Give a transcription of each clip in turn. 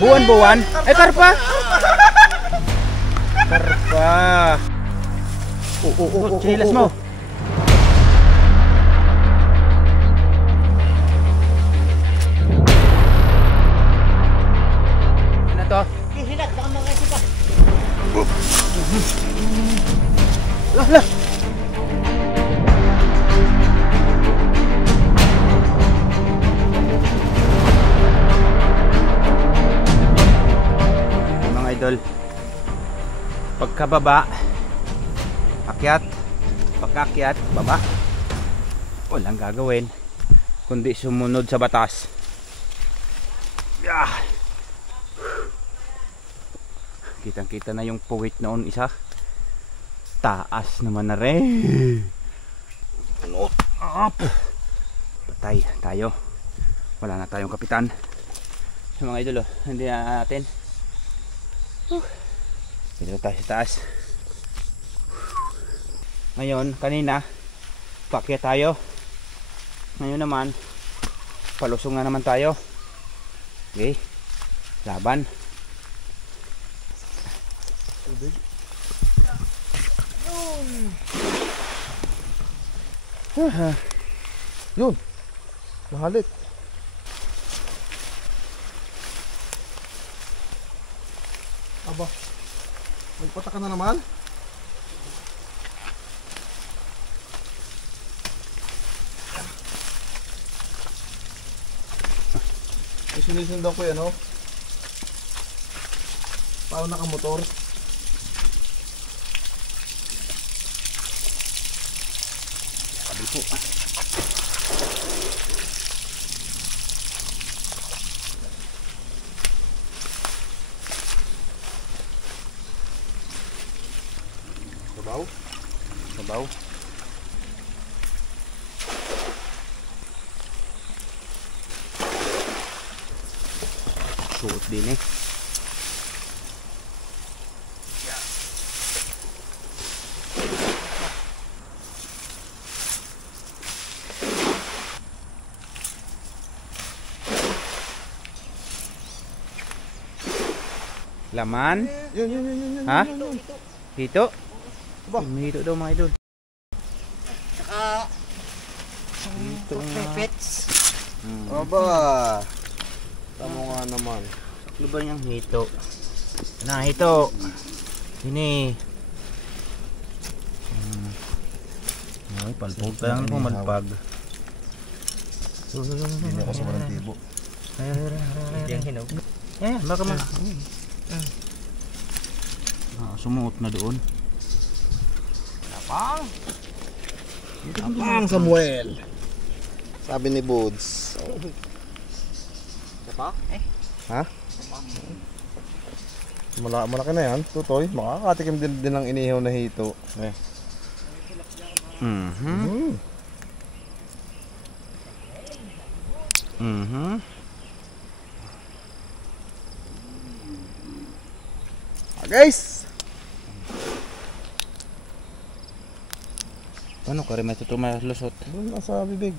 Buwan-buwan. Ay, karpa. Karpa. Chinilas mo. Ano to? Hilat, baka makasi pa. Lah. Mga idol, pagkababa, akyat, pagkakyat, baba, walang gagawin kundi sumunod sa batas. Kitang-kita na yung puwit noon isa. Taas naman na rin. Up. Patay tayo. Wala na tayong kapitan. So mga idol, hindi na natin. Dito tayo sa taas. Ngayon, kanina paakyat tayo. Ngayon naman palusong na naman tayo. Okay. Laban. Yun, mahalit. Aba, magpataka na naman. Sinisundan ko yan, parang nakamotor. Sabi po. Sabaw? Sabaw. Suot din eh. Laman? Yun. Ha? Hito? Ba? Hito daw mga idol. Saka Hito nga. pepets. Aba, tamo nga naman. Saklo ba niyang hito? Na hito. Ini. Ay, palpog ka lang po malpag. Hindi ako sa walang tibo. Hindi ang hinog. Baka man. Sumuot na doon. Apang Samuel. Sabi ni Boods. Sapa? Ha? Malaki na yan, tutoy. Makakatikim din ng inihaw na hito. Guys! Paano ka rin may tutumalusot? Doon nasa bibig.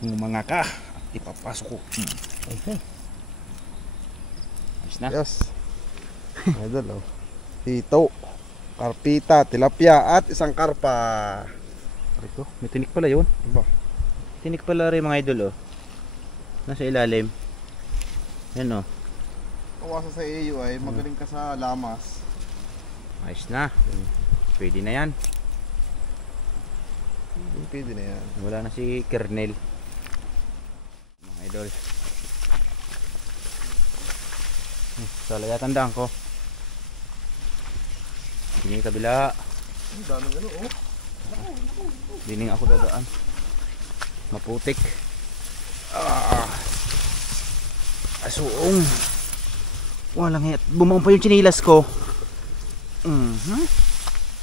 Mga ka, ipapasok ko. Ayos na. Yes. Idol, hito, karpita, tilapia, at isang karpa. Ito, may tinik pala yun. Diba? Tinik pala rin mga idol, nasa ilalim. Yan Kawasa sa iyo ay magaling ka sa lamas. Ayos na. Pwede na yan. Pwede na yan. Wala na si Kernel. Mga idol. Sala tandaan ko. Dining kabila. Ang daming Dining ako dadaan. Maputik. Asuong. Walang hiyat. Bumaon pa yung chinilas ko.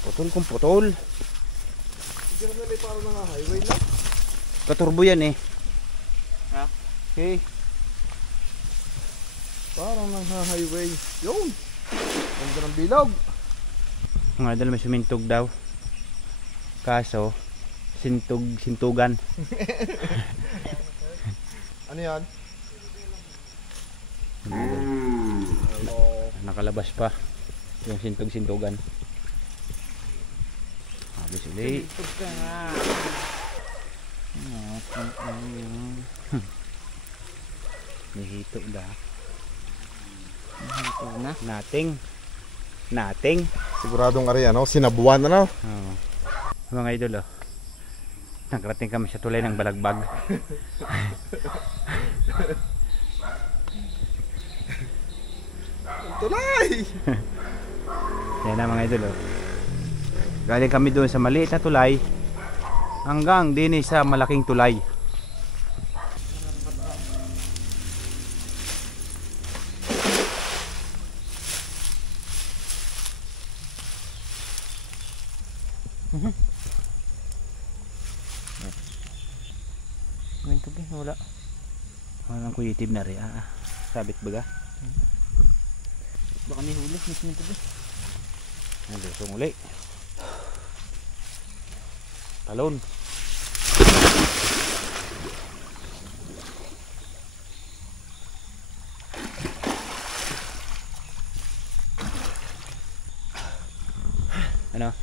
Putol kung putol. Hindi naman nalay parang nga highway na. Katurbo yan eh. Ha? Okay. Parang nang highway. Yun. Ganda ng bilog. Mga idol, may sumintog daw. Kaso, sintugan. Ano yan? Nakalabas pa yung sintog-sintogan. Habis ulit. Sintog ka nga. Nihito da. Ito na. Nating. Siguradong ari ano, sinabuan na no. Oo. Mga idol oh. Nagrating kami sa tulay ng Balagbag. Tulay! Yan na mga idol oh. Galing kami doon sa maliit na tulay hanggang din sa malaking tulay. Minto ba? Wala. Walang kuyitib na rin. Sabit baga. Baka may huli. Minto ba? Nalusong uli. Talon. Ano?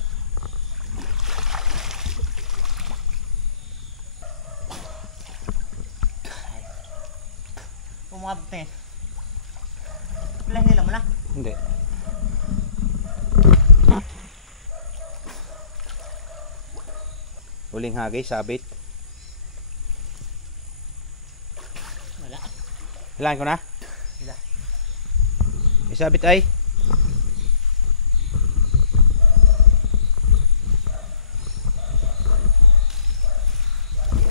Umabot na yan. Wala nila mo na. Hindi. Huling hagay, sabit. Wala. Hilahin ko na? Hila. Isabit ay.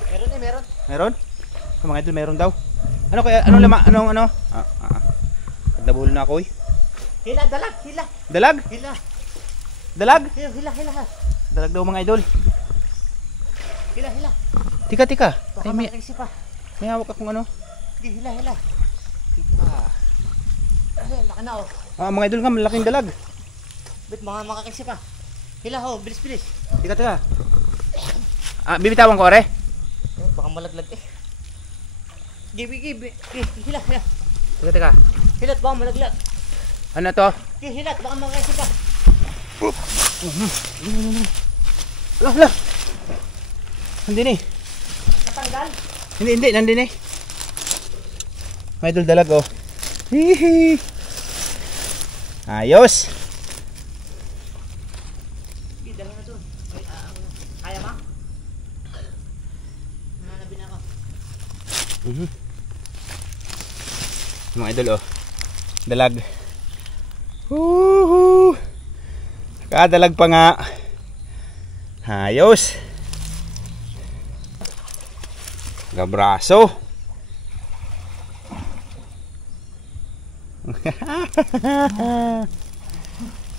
Meron eh, meron. Meron? Sa mga idol, meron daw. Ano kaya? Anong lama? Anong ano? Dabul na ako eh. Hila, dalag. Hila. Dalag? Hila. Dalag? Hila, hila, hila. Dalag daw mga idol. Hila, hila. Tika, tika. Baka Ay, makakisi pa. may hawak akong ano. Hindi, hila, hila. Tika. Ay, laki na oh. Mga idol nga, malaking dalag. Bit, mga makakisi pa. Hila ho, bilis, bilis. Tika, tika. Bibitawan ko, are. Baka malaglag eh. Gibi, gibi. Hila, hila. Tika, tika. Hilat, baka malaglag. Ano to? Hilat, baka makakisi pa. Hala. Nandun eh. Natanggal. Hindi, nandun eh. Mga idol, dalag oh. Hihi. Ayos. Hindi, dalawa na to. Kaya ma? Nananabi na ako. Mga idol oh. Dalag. Woohoo. Kadalag pa nga. Ayos. Gabraso.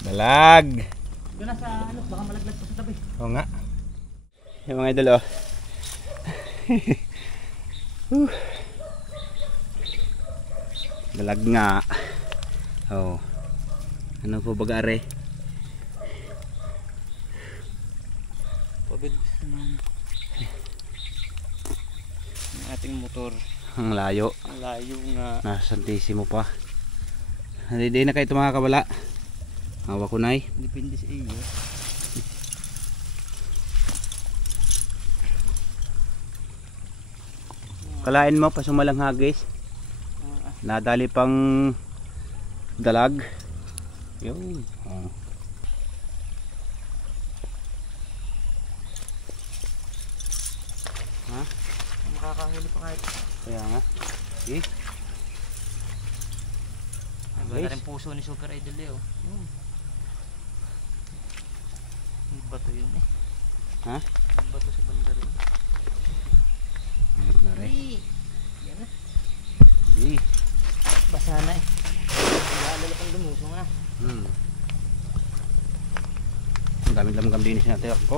Dalag. Doon na sa ano, baka malaglag pa sa tabi. Oo nga. Yung mga idol oh. Dalag nga. Oh. Ano po bagare? Pabid naman. Ang ating motor. Ang layo. Ang layo nga. Nasa Santissimo pa. Hindi na kayo ito mga kabala. Hawak ko na eh. Depende sa iyo. Kalain mo pa sumalang hagis. Nadali pang dalag. Yun. Oh. Ha? Makakahuli pa kahit. Kaya nga. Eh. Wala rin puso ni Super Idol eh oh. May bato yun eh. Ha? May bato sa banda rin. Meron na rin. Yan na. Eh. Basa na eh. Lalo pang lumusong na. Ang daming lamgam din sinatayak ko.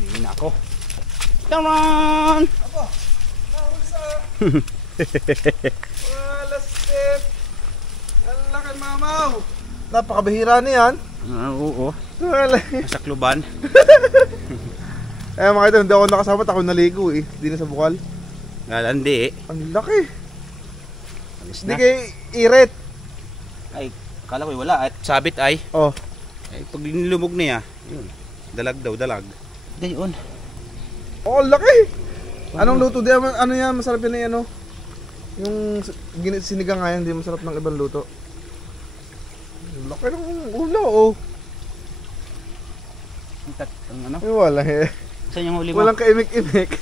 Hindi na ako. Taran! Ako! Nahulsa! Wala step! Ang laki mamaw! Napakabihira niyan. Oo. Wala. Masakluban. Mga ito, hindi ako nakasabot. Ako naligo eh. Di na sa bukal. Galandi eh. Ang laki. Alis Hindi na. kay irit. Ay, kala ko wala. At sabit ay. Oh. Ay, pag nilumog niya, yun. Dalag daw, dalag. Gayon. Oh, laki. Anong luto? Di, ano yan? Masarap yan ano? Yung sinigang nga yan, hindi masarap ng ibang luto. Laki ng ulo, oh. Ang ano? Ay, wala eh. Saan yung huli mo? Walang kaimik-imik.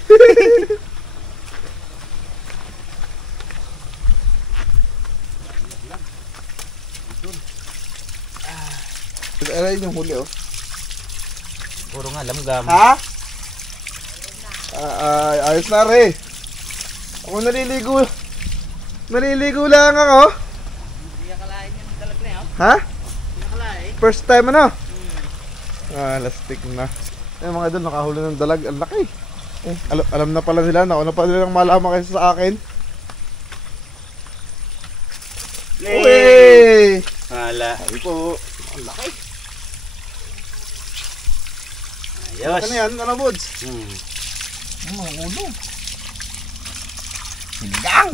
Aray yung huli, oh. Puro nga, lamgam. Ha? Ayos na re. Ako naliligo. Naliligo lang ako. Hindi akalain yung dalag na yun. Ha? Hindi akalain. First time ano? Lastik na. Eh mga idol, nakahuli ng dalag. Ang laki. Alam na pala nila. Nauna pa nilang malaman kaysa sa akin. Uy! Hala. Ay po. Ang laki. Ayos. Ano yan? Ano, Buds? Mga ulo. Hindang!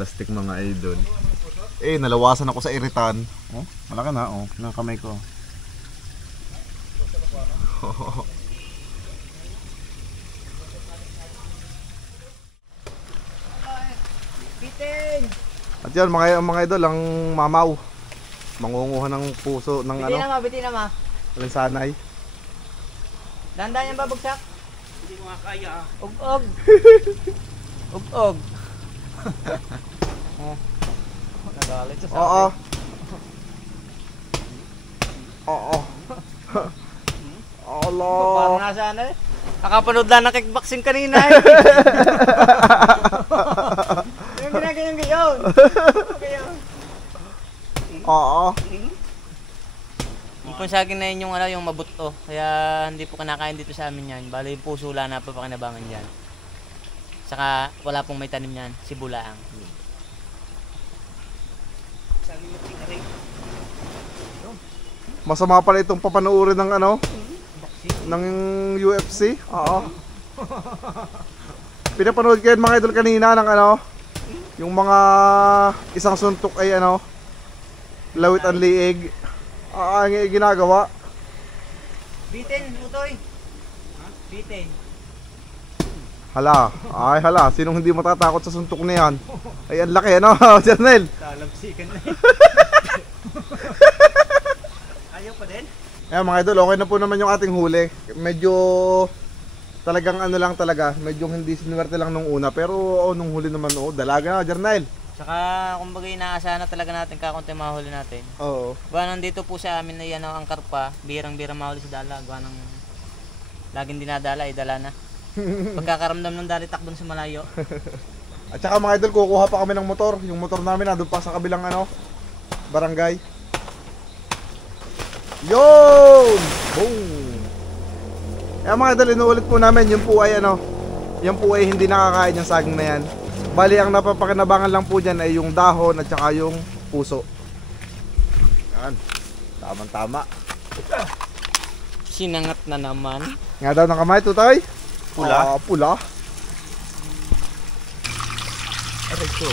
Lastik mga idol. Nalawasan ako sa iritan. Oh, malaki na, oh. Ng kamay ko. Bitin! At yan, mga idol, ang mamaw. Mangunguha ng puso ng Bitin na ma, bitin na ma. alinsanay. Dandan yung babagsak. Hindi ko nga kaya. Ug-og. Ug-og. Nagalit sa sabi. Oo. Oo. Parang Allah. nasa ano eh. Nakapanood lang ng kickboxing kanina eh. Yung ginagayon gayon. Oo. Kung sa akin na yun yung, yung mabuto. Kaya hindi po kinakain dito sa amin yan. Bali yung puso lang na papakinabangan dyan. Saka wala pong may tanim yan. Sibulaang. Masama pala itong papanoorin ng ano? Ng UFC. Oo. Pinapanood ko yun mga idol kanina ng ano? Yung mga isang suntok ay ano? Lawit ang liig. Ang ginagawa. Bitin, utoy. Bitin. Hala. Ay hala. Sinong hindi matatakot sa suntok na yan? Ay ang laki ano? Jernel. Talabsikan na Ayaw pa din? Ayan mga idol, okay na po naman yung ating huli. Medyo talagang ano lang talaga, medyo hindi sinuwerte lang nung una. Pero nung huli naman, dalaga na, Jernel. Saka kumbaga inaasahan na talaga natin kakunti mahuli natin. Oo. Gawa nandito po sa amin na yan ang karpa, birang-birang mahuli sa dala. Gawa ng laging dinadala, dala na. Pagkakaramdam ng dali takbon sa malayo. At saka mga idol, kukuha pa kami ng motor. Yung motor namin nandun pa sa kabilang ano, barangay. Yun! Boom! Ayan mga idol, inuulit po namin, yung po ay ano, yung po ay hindi nakakain yung saging na yan. Bali, ang napapakinabangan lang po dyan ay yung dahon at saka yung puso. Yan, tamang-tama. Sinangat na naman. Nga daw ng kamay, tutay? Pula? Pula. Aray ko.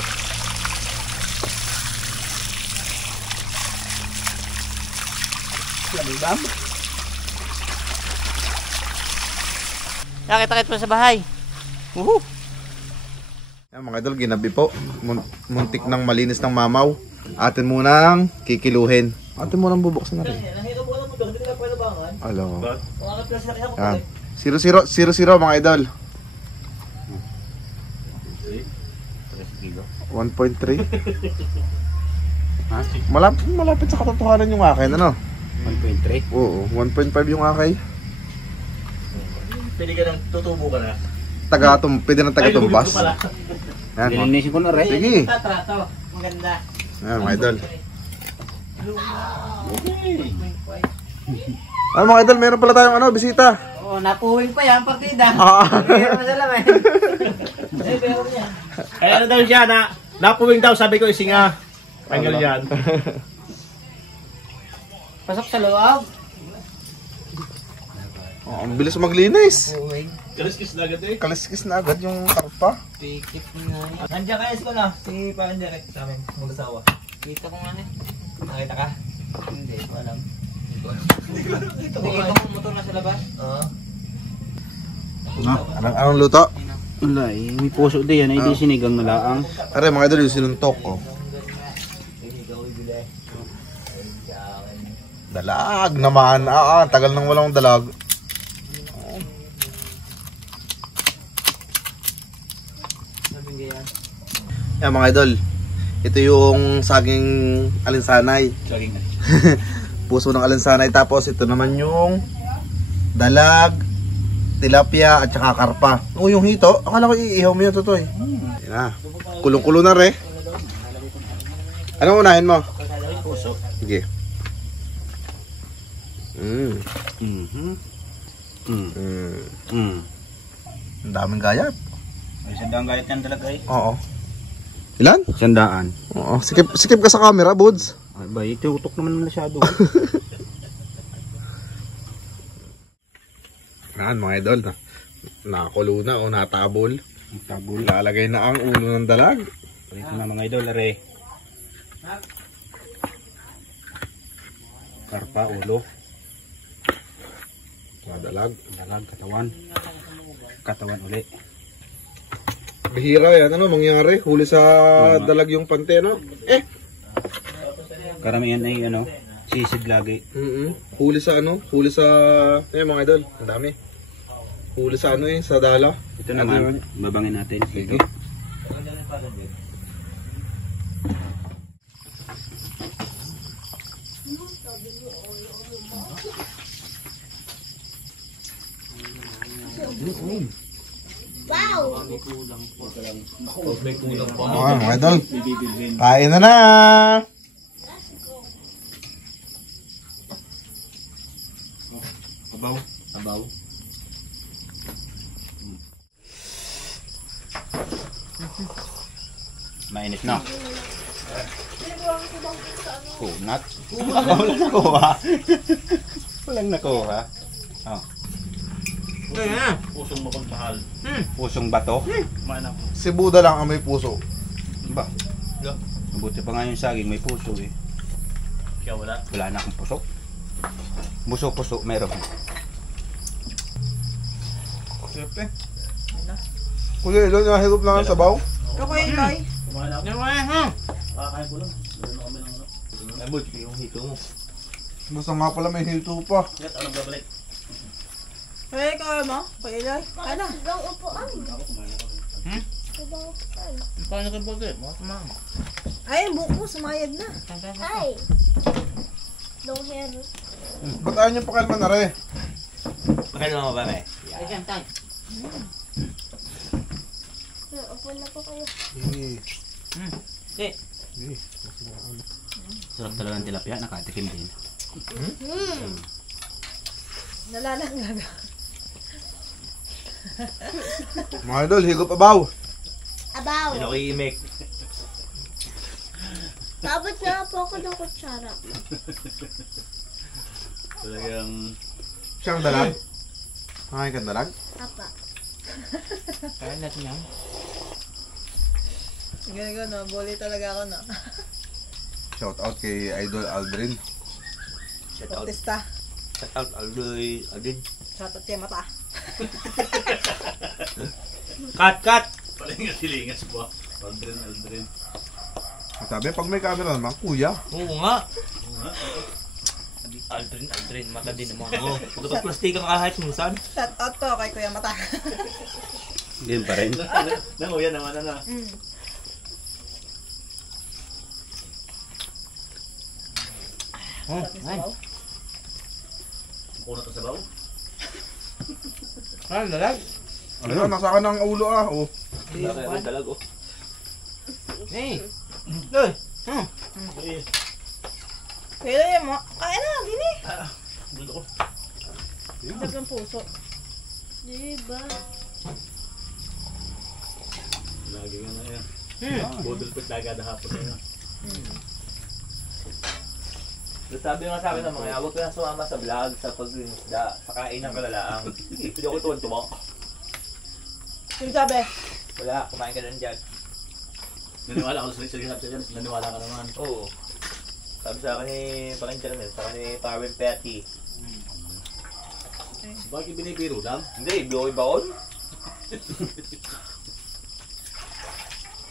Lamgam? Nakita-kit pa sa bahay. Woohoo! Yan mga idol, ginabi po. Muntik ng malinis ng mamaw. Atin munang kikiluhin. Atin munang bubuksan na rin. Alo. Yan. 0-0 mga idol. 1.3. Malapit sa katotohanan yung akin, ano? 1.3. Oo, 1.5 yung akin. Pwede ka nang tutubo ka na. Pwede na taga-tumbas. Yan, Linisin ko na rin. sige. Tatrato. Maganda. Yan mga idol. Ano mga idol, meron pala tayong ano, bisita. Oo, napuwing pa yan, partida. Ah. Meron na lang eh. Meron yan. Kaya ano daw siya na, napuwing daw, sabi ko isinga. Tanggal yan. Pasok sa loob. Ang bilis maglinis. Puwing. Kaliskis na agad eh. Kaliskis na agad yung karpa. Pikit na. Nandiyan kaya ko na, si parang direct sa amin, mag-asawa. Kita ko nga eh. Nakita ka? Hindi ko alam. Dito Hindi kita ko motor na sa labas. Oo. Anong luto? Wala eh, may puso din yan, hindi sinigang na laang. Are mga idol yung sinuntok oh. Dalag naman. Tagal nang walang dalag. Yan mga idol. Ito yung saging alinsanay. Saging Puso ng alinsanay. Tapos ito naman yung dalag, tilapia at saka karpa. O yung hito, akala ko iihaw mo yun Totoy. Yan na. Kulong-kulo na re. Anong unahin mo? puso. Sige. Ang daming gayat. May sandang gayat yan talaga eh. Oo. Ilan? Sandaan. Oo. Sikip ka sa camera, Buds. Ay ba, itutok naman masyado. Yan mga idol. Nakakulo na o natabol. Tabul. Lalagay na ang ulo ng dalag. Ito na mga idol, are. Karpa, ulo. Dalag. Dalag, katawan. Katawan uli. Bihira yan. Ano mangyari? Huli sa dalag yung pante, no? Karamihan ay ano, sisid lagi. Huli sa ano? Huli sa... mga idol. Ang dami. Huli sa ano sa dala. Ito naman, babangin natin. Sige. Mga idol. Kain na na. Abaw. Mainit na. Kunat. Walang nakuha. Walang nakuha. Oh. Pusong makunpahal. Pusong bato. Mana. Si Buda lang ang may puso. Ba? Mabuti pa nga yung saging may puso eh. Kaya wala. Wala na akong puso. Puso meron. Siyempre. Kuya, ilo nahigop lang ang sabaw. Okay, Loy. Kumain ako. Kakain ko lang. Meron kami ng ano. Ay, boy, yung hito mo. Gusto nga pala may hito pa. Yan, anong babalik? Hey, kaya mo? Kuya Loy. Ano? Ibang upuan. Ibang upuan. Paano ka bagay? Mga kumang. Ay, ang buhok mo, sumayad na. Ay. Long hair. Ba't ayaw niyo pakalman na re? Pakailan mo ba, me? Ay, tang. Upo na po kayo. Okay. Sarap talaga ng tilapia, nakatikim din. Nalalanglaga. Mga idol, higop abaw. Abaw. Yan ako i-make. Tapos na po ako ng kutsara. Talagang... Siyang dalag. Ay, ka dalag. Apa. Kaya natin yan. Ganun, no? Bully talaga ako, no? Shout out kay Idol Aldrin. Bautista. Shout out, Aldoy, Aldrin. Shoutout kay Mata. Cut! Palingas-silingas po. Aldrin. Sabi, pag may camera naman, kuya. Oo nga. Aldrin, mata din naman. Oo, pagkatapos plastika kahit minsan. Shoutout to kay Kuya Mata. Ganyan pa rin. Nanguya naman na. Ay. Kuna to sa baw. Ano, dalag? Ano, nasa ka ng ulo ah. Oh. Ay, dalag oh. Hey! Loy! Kuya Loy mo. Kain na, gini. Buldo ko. Sarap ng puso. Diba? Lagi nga na yan. Budol put lagada hapon na yan. Sabi nga sa akin ng mga huwag ko na sumama sa vlog, sa pag-isda, sa kain ng kalalaang. Hindi ako tuwan-tuwa. Yung sabi, Wala, kumain ka lang dyan. Naniwala ako sa sinabi sa dyan. Naniwala ka naman. Oo. Sabi sa akin ni Paking Jermel, sa akin ni Parwin Petty. Bakit binibiro lang? Hindi, blowy baon.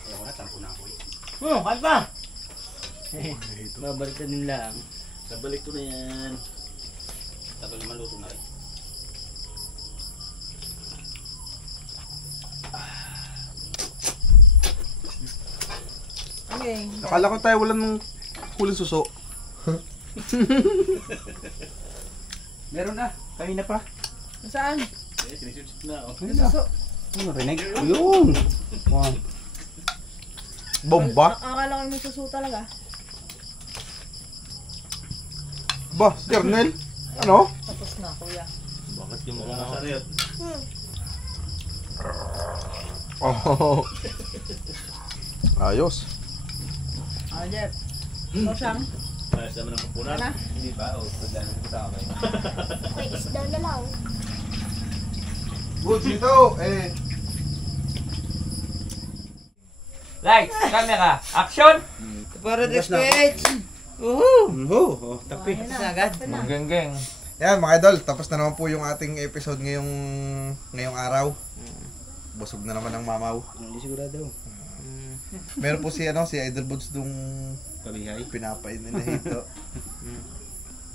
Ayaw ko na, tampo na ako eh. Kain pa! Babalik na din lang. Nabalik ko na yan. Tagal naman luto na rin. okay. Akala ko tayo wala nung huling suso. Meron na. Kanina pa. Saan? Eh, sinisip na. Oh. Suso. Ano, rinig? Yun. Wow. Bomba? Akala ko may suso talaga. Ba, si Kernel? Ano? Tapos na, kuya. Bakit yung mga masarap? Oh. Ayos. Jeff. Ito siyang. Ayos naman ang pupunan. Ano? Hindi pa, pagdaan ko sa akin. May isda na lang. Good dito. Eh. Lights, camera, action! Para display. Oh, tapi. Agad. Geng-geng. Yan mga idol, tapos na naman po yung ating episode ngayong araw. Busog na naman ang mamaw. Hindi sigurado. Meron po si Idol Buds dung Pabihay. pinapain nila ito.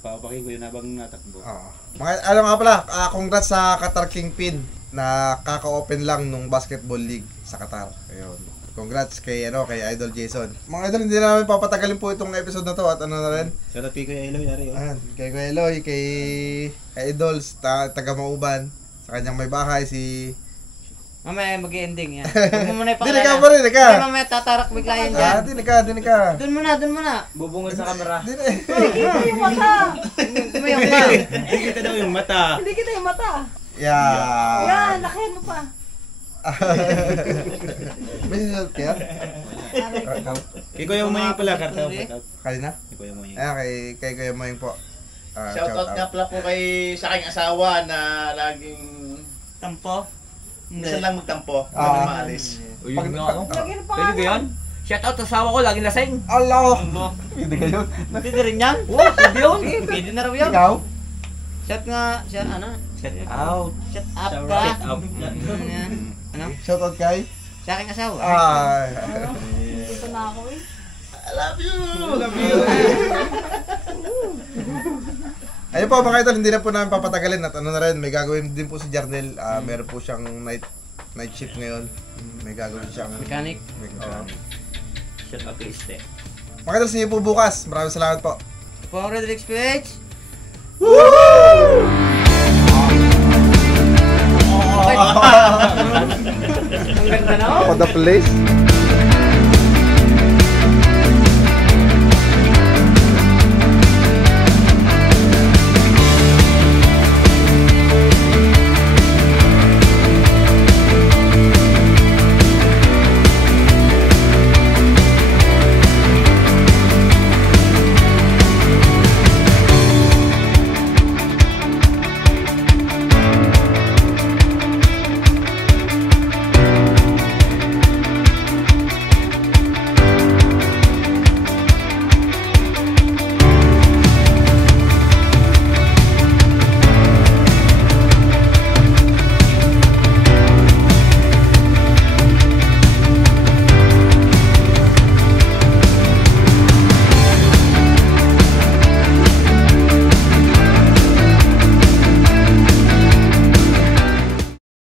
Papakin ko yun habang natakbo. Oo. Mga nga pala, congrats sa Qatar Kingpin na kaka-open lang nung basketball league sa Qatar. Ayun. Congrats kay Idol Jason. Mga idol, hindi na namin papatagalin po itong episode na to at ano na rin. Shoutout kay Kuya Eloy, yari. Ayan, kay Kuya Eloy, kay Idols, taga Mauban, sa kanyang may bahay si... Mamaya mag-ending yan. Huwag mo muna Dili ka ipakilala. pa rin, ka! Hindi mamaya tatarak bigla yan dyan. Dili ka! Doon muna. Bubungad sa camera. Dili. Yung mata! Kumayang ka. Hindi kita daw yung mata. Hindi kita yung mata. Yeah. Yan, laki mo pa. May sinunod kaya? Kay Kuya Umaying pala, karta. Kanina? Kay Kuya Umaying. Ayan, kay Kuya Moying po. Shoutout nga pala po kay sa aking asawa na laging Tampo. minsan lang magtampo. Ah. Hindi maalis. Uy, yun nga ako. Lagi na pa. Pwede ba yan? Shout out sa asawa ko, laging lasing. Allah! Hindi kayo. Pwede rin yan? Oo, pwede yun. Sige, pwede na raw yan. Ikaw? Shot nga, shot ano? Set out. Shot up Set ka. out. Yan. Ano? Shoutout kay? Sa aking asawa. Ay. Dito na ako eh. I love you! Ayun po mga idol, hindi na po namin papatagalin at ano na rin, may gagawin din po si Jarnel. Meron po siyang night shift ngayon. May gagawin siyang Mechanic. Shout out kay Este. Mga idol, see you po bukas. Maraming salamat po. Pong Red Rix PH. For the place.